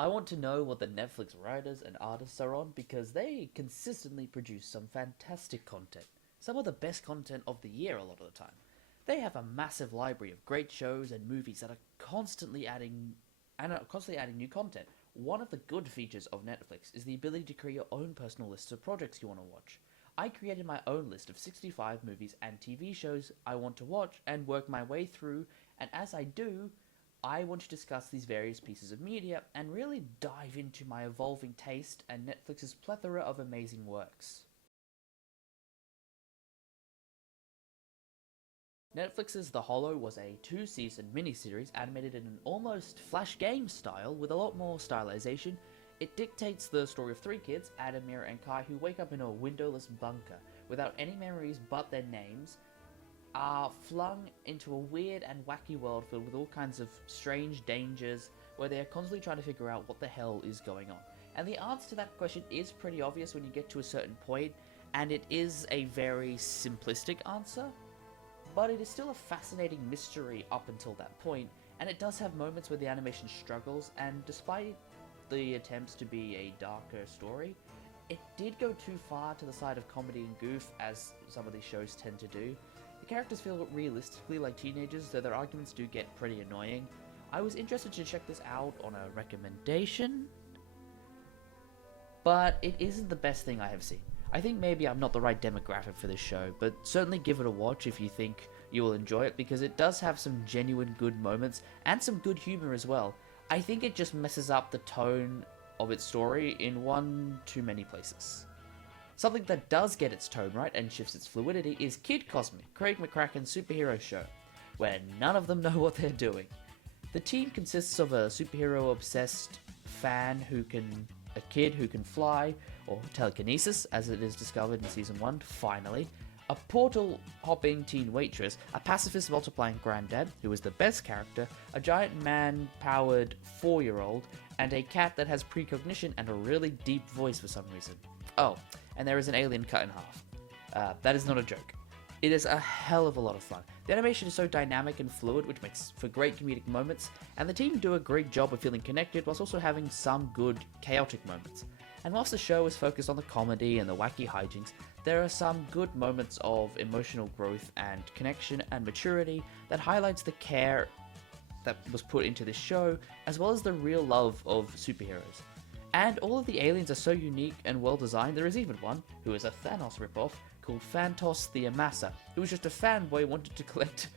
I want to know what the Netflix writers and artists are on because they consistently produce some fantastic content. Some of the best content of the year a lot of the time. They have a massive library of great shows and movies that are constantly adding new content. One of the good features of Netflix is the ability to create your own personal lists of projects you want to watch. I created my own list of 65 movies and TV shows I want to watch and work my way through, and as I do, I want to discuss these various pieces of media and really dive into my evolving taste and Netflix's plethora of amazing works. Netflix's The Hollow was a two-season miniseries animated in an almost flash game style with a lot more stylization. It dictates the story of three kids, Adam, Mira, and Kai, who wake up in a windowless bunker without any memories but their names, are flung into a weird and wacky world filled with all kinds of strange dangers where they are constantly trying to figure out what the hell is going on. And the answer to that question is pretty obvious when you get to a certain point, and it is a very simplistic answer, but it is still a fascinating mystery up until that point, and it does have moments where the animation struggles, and despite the attempts to be a darker story, it did go too far to the side of comedy and goof, as some of these shows tend to do. The characters feel realistically like teenagers, though their arguments do get pretty annoying. I was interested to check this out on a recommendation, but it isn't the best thing I have seen. I think maybe I'm not the right demographic for this show, but certainly give it a watch if you think you will enjoy it, because it does have some genuine good moments and some good humor as well. I think it just messes up the tone of its story in one too many places. Something that does get its tone right and shifts its fluidity is Kid Cosmic, Craig McCracken's superhero show, where none of them know what they're doing. The team consists of a superhero-obsessed a kid who can fly, or telekinesis, as it is discovered in Season 1, finally, a portal-hopping teen waitress, a pacifist-multiplying granddad, who is the best character, a giant man-powered 4-year-old, and a cat that has precognition and a really deep voice for some reason. Oh, and there is an alien cut in half. That is not a joke. It is a hell of a lot of fun. The animation is so dynamic and fluid, which makes for great comedic moments, and the team do a great job of feeling connected whilst also having some good, chaotic moments. And whilst the show is focused on the comedy and the wacky hijinks, there are some good moments of emotional growth and connection and maturity that highlights the care that was put into this show, as well as the real love of superheroes. And all of the aliens are so unique and well designed. There is even one, who is a Thanos ripoff, called Phantos the Amasser, who was just a fanboy wanted to collect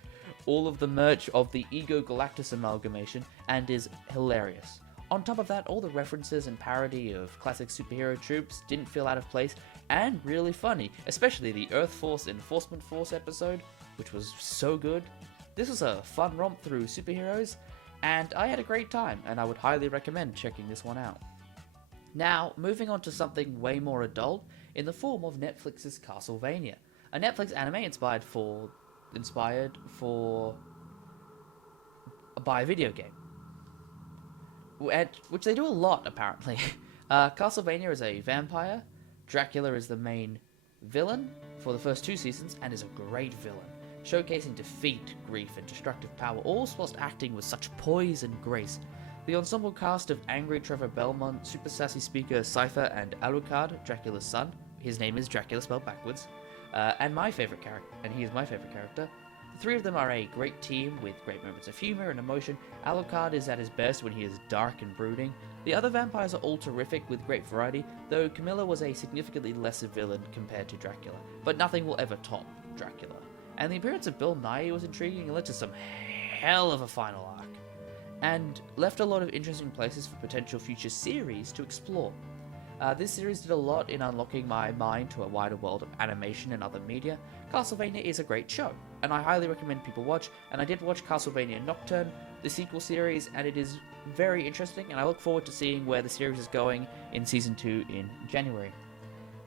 all of the merch of the Ego Galactus amalgamation, and is hilarious. On top of that, all the references and parody of classic superhero tropes didn't feel out of place, and really funny, especially the Earth Force Enforcement Force episode, which was so good. This was a fun romp through superheroes, and I had a great time, and I would highly recommend checking this one out. Now, moving on to something way more adult, in the form of Netflix's Castlevania, a Netflix anime inspired by a video game, which they do a lot apparently. Castlevania is a vampire. Dracula is the main villain for the first two seasons and is a great villain, showcasing defeat, grief, and destructive power, all whilst acting with such poise and grace. The ensemble cast of angry Trevor Belmont, super sassy speaker Cypher, and Alucard, Dracula's son — his name is Dracula spelled backwards — and my favorite character, and he is my favorite character. The three of them are a great team with great moments of humor and emotion. Alucard is at his best when he is dark and brooding. The other vampires are all terrific with great variety, though Camilla was a significantly lesser villain compared to Dracula, but nothing will ever top Dracula. And the appearance of Bill Nighy was intriguing and led to some hell of a final arc, and left a lot of interesting places for potential future series to explore. This series did a lot in unlocking my mind to a wider world of animation and other media. Castlevania is a great show, and I highly recommend people watch, and I did watch Castlevania Nocturne, the sequel series, and it is very interesting, and I look forward to seeing where the series is going in Season 2 in January.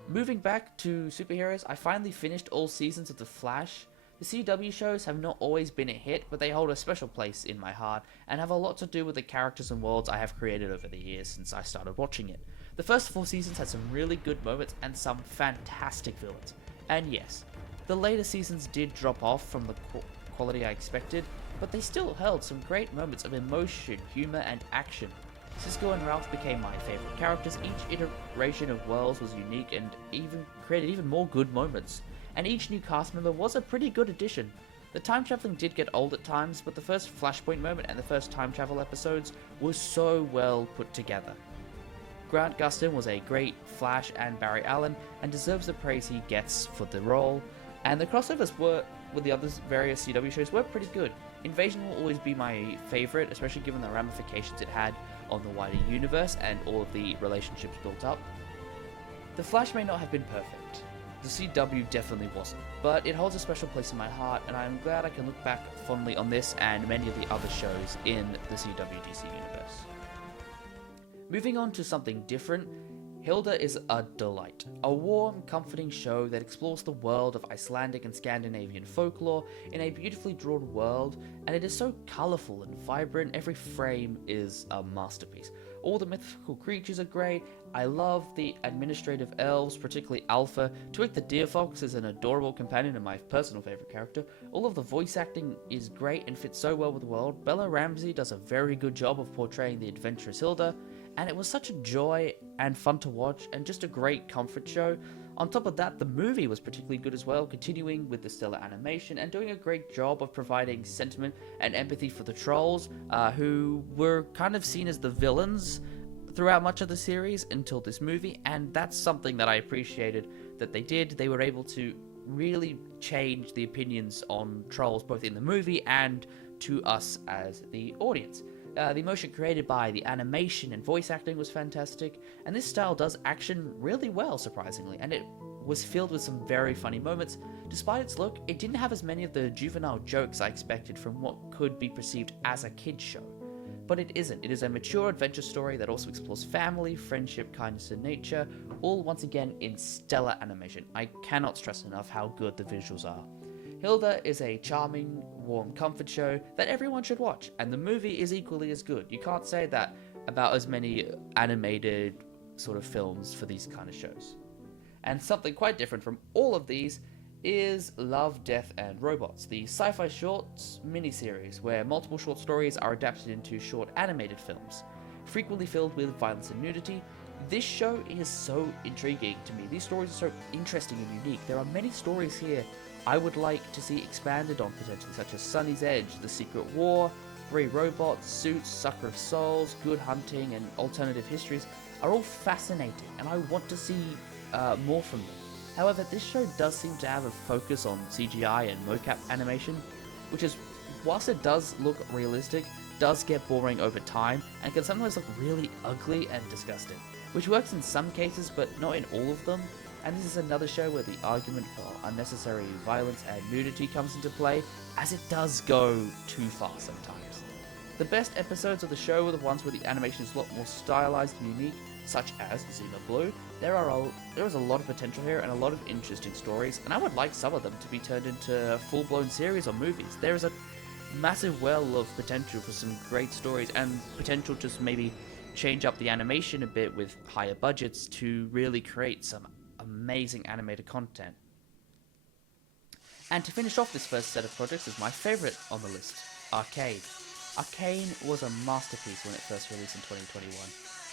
Moving back to superheroes, I finally finished all seasons of The Flash. The CW shows have not always been a hit, but they hold a special place in my heart, and have a lot to do with the characters and worlds I have created over the years since I started watching it. The first 4 seasons had some really good moments and some fantastic villains. And yes, the later seasons did drop off from the quality I expected, but they still held some great moments of emotion, humor, and action. Cisco and Ralph became my favourite characters. Each iteration of Wells was unique and even created even more good moments. And each new cast member was a pretty good addition. The time traveling did get old at times, but the first Flashpoint moment and the first time travel episodes were so well put together. Grant Gustin was a great Flash and Barry Allen, and deserves the praise he gets for the role, and the crossovers with the other various CW shows were pretty good. Invasion will always be my favourite, especially given the ramifications it had on the wider universe and all of the relationships built up. The Flash may not have been perfect. The CW definitely wasn't, but it holds a special place in my heart, and I'm glad I can look back fondly on this and many of the other shows in the CW DC universe. Moving on to something different, Hilda is a delight. A warm, comforting show that explores the world of Icelandic and Scandinavian folklore in a beautifully drawn world, and it is so colourful and vibrant. Every frame is a masterpiece. All the mythical creatures are great. I love the administrative elves, particularly Alpha. Twig the Deer Fox is an adorable companion and my personal favourite character. All of the voice acting is great and fits so well with the world. Bella Ramsey does a very good job of portraying the adventurous Hilda, and it was such a joy and fun to watch, and just a great comfort show. On top of that, the movie was particularly good as well, continuing with the stellar animation and doing a great job of providing sentiment and empathy for the trolls, who were kind of seen as the villains throughout much of the series until this movie, and that's something that I appreciated that they did. They were able to really change the opinions on trolls both in the movie and to us as the audience. The emotion created by the animation and voice acting was fantastic, and this style does action really well, surprisingly, and it was filled with some very funny moments. Despite its look, it didn't have as many of the juvenile jokes I expected from what could be perceived as a kid's show. But it isn't. It is a mature adventure story that also explores family, friendship, kindness, and nature, all once again in stellar animation. I cannot stress enough how good the visuals are. Hilda is a charming, warm comfort show that everyone should watch, and the movie is equally as good. You can't say that about as many animated sort of films for these kind of shows. And something quite different from all of these is Love, Death, and Robots, the sci-fi shorts miniseries where multiple short stories are adapted into short animated films, frequently filled with violence and nudity. This show is so intriguing to me. These stories are so interesting and unique. There are many stories here I would like to see expanded on potentially, such as Sunny's Edge, The Secret War, Three Robots, Suits, Sucker of Souls, Good Hunting, and Alternative Histories are all fascinating, and I want to see more from them. However, this show does seem to have a focus on CGI and mocap animation, which is, whilst it does look realistic, does get boring over time, and can sometimes look really ugly and disgusting, which works in some cases, but not in all of them. And this is another show where the argument for unnecessary violence and nudity comes into play, as it does go too far sometimes. The best episodes of the show are the ones where the animation is a lot more stylized and unique, such as Zima Blue. There is a lot of potential here and a lot of interesting stories, and I would like some of them to be turned into full-blown series or movies. There is a massive well of potential for some great stories, and potential to maybe change up the animation a bit with higher budgets to really create some amazing animated content. And to finish off this first set of projects is my favourite on the list, Arcane. Arcane was a masterpiece when it first released in 2021,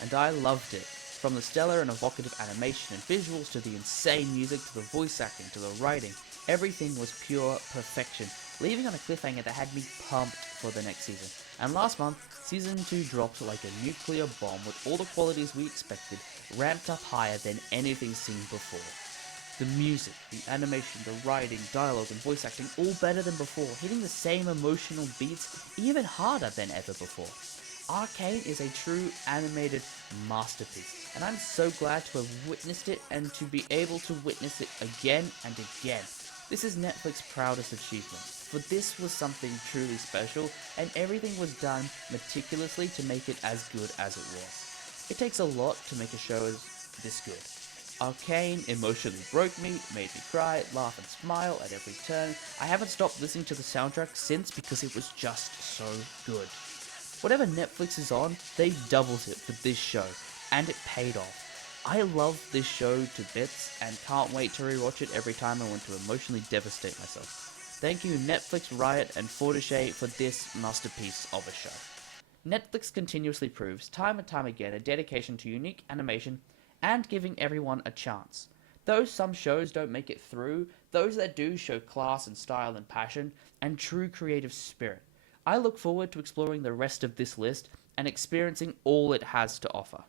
and I loved it. From the stellar and evocative animation and visuals to the insane music to the voice acting to the writing, everything was pure perfection, leaving on a cliffhanger that had me pumped for the next season. And last month, Season 2 dropped like a nuclear bomb with all the qualities we expected, ramped up higher than anything seen before. The music, the animation, the writing, dialogue, and voice acting all better than before, hitting the same emotional beats even harder than ever before. Arcane is a true animated masterpiece, and I'm so glad to have witnessed it and to be able to witness it again and again. This is Netflix's proudest achievement, for this was something truly special, and everything was done meticulously to make it as good as it was. It takes a lot to make a show this good. Arcane emotionally broke me, made me cry, laugh and smile at every turn. I haven't stopped listening to the soundtrack since because it was just so good. Whatever Netflix is on, they doubled it for this show, and it paid off. I love this show to bits, and can't wait to rewatch it every time I want to emotionally devastate myself. Thank you Netflix, Riot, and Fortiche for this masterpiece of a show. Netflix continuously proves, time and time again, a dedication to unique animation and giving everyone a chance. Though some shows don't make it through, those that do show class and style and passion and true creative spirit. I look forward to exploring the rest of this list and experiencing all it has to offer.